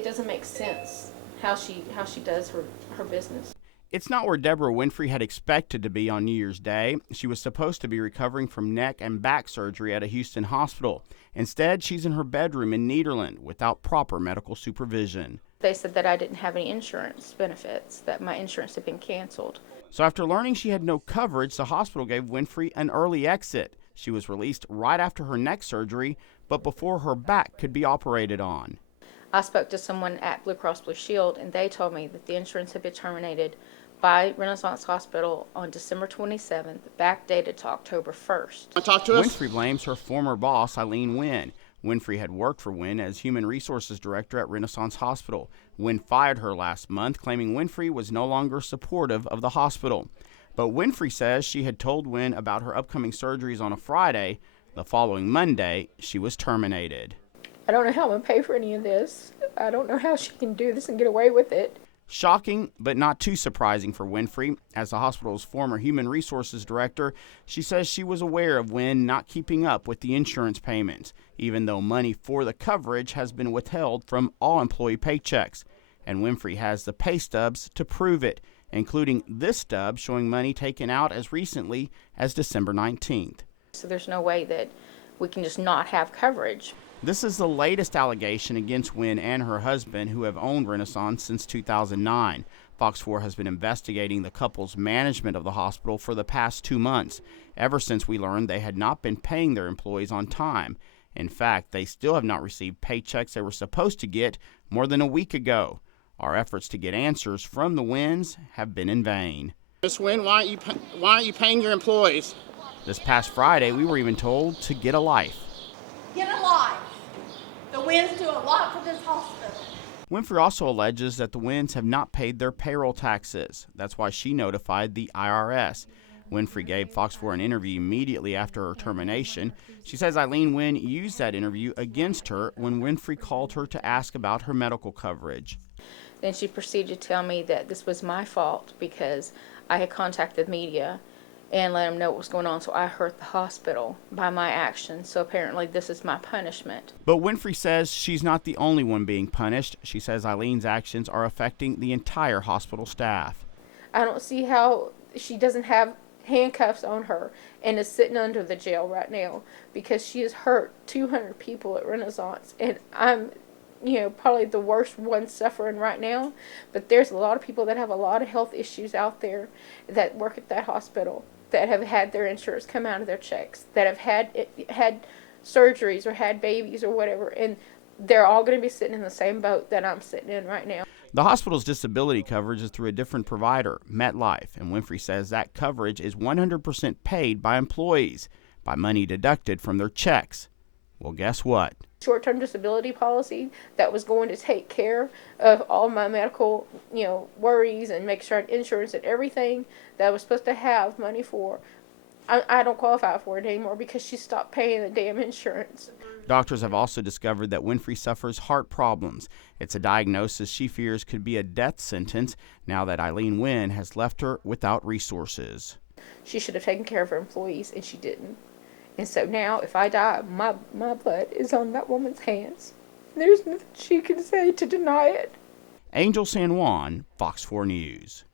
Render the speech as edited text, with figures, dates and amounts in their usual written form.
it doesn't make sense how she does her business. It's not where Deborah Winfrey had expected to be on New Year's Day. She was supposed to be recovering from neck and back surgery at a Houston hospital. Instead, she's in her bedroom in Nederland without proper medical supervision. They said that I didn't have any insurance benefits, that my insurance had been canceled. So after learning she had no coverage, the hospital gave Winfrey an early exit. She was released right after her neck surgery, but before her back could be operated on. I spoke to someone at Blue Cross Blue Shield, and they told me that the insurance had been terminated by Renaissance Hospital on December 27th, backdated to October 1st. Winfrey blames her former boss, Eileen Wynn. Winfrey had worked for Wynn as Human Resources Director at Renaissance Hospital. Wynn fired her last month, claiming Winfrey was no longer supportive of the hospital. But Winfrey says she had told Wynn about her upcoming surgeries on a Friday. The following Monday, she was terminated. I don't know how I'm going to pay for any of this. I don't know how she can do this and get away with it. Shocking, but not too surprising for Winfrey. As the hospital's former Human Resources Director, she says she was aware of Wynn not keeping up with the insurance payments, even though money for the coverage has been withheld from all employee paychecks. And Winfrey has the pay stubs to prove it, including this stub showing money taken out as recently as December 19th. So there's no way that we can just not have coverage. This is the latest allegation against Wynn and her husband, who have owned Renaissance since 2009. Fox 4 has been investigating the couple's management of the hospital for the past 2 months, ever since we learned they had not been paying their employees on time. In fact, they still have not received paychecks they were supposed to get more than a week ago. Our efforts to get answers from the Wynns have been in vain. Ms. Wynn, why aren't you paying your employees? This past Friday, we were even told to get a life. Get a life. The Wynns do a lot for this hospital. Winfrey also alleges that the Wynns have not paid their payroll taxes. That's why she notified the IRS. Winfrey gave Fox 4 an interview immediately after her termination. She says Eileen Wynn used that interview against her when Winfrey called her to ask about her medical coverage. Then she proceeded to tell me that this was my fault because I had contacted the media and let them know what was going on, so I hurt the hospital by my actions. So apparently this is my punishment. But Winfrey says she's not the only one being punished. She says Eileen's actions are affecting the entire hospital staff. I don't see how she doesn't have handcuffs on her and is sitting under the jail right now because she has hurt 200 people at Renaissance, and I'm probably the worst one suffering right now, but there's a lot of people that have a lot of health issues out there that work at that hospital that have had their insurance come out of their checks, that have had surgeries or had babies or whatever, and they're all going to be sitting in the same boat that I'm sitting in right now. The hospital's disability coverage is through a different provider, MetLife, and Winfrey says that coverage is 100% paid by employees, by money deducted from their checks. Well, guess what? Short-term disability policy that was going to take care of all my medical, worries and make sure I had insurance and everything that I was supposed to have money for. I don't qualify for it anymore because she stopped paying the damn insurance. Doctors have also discovered that Winfrey suffers heart problems. It's a diagnosis she fears could be a death sentence now that Eileen Wynn has left her without resources. She should have taken care of her employees, and she didn't. And so now, if I die, my blood is on that woman's hands. There's nothing she can say to deny it. Angel San Juan, Fox 4 News.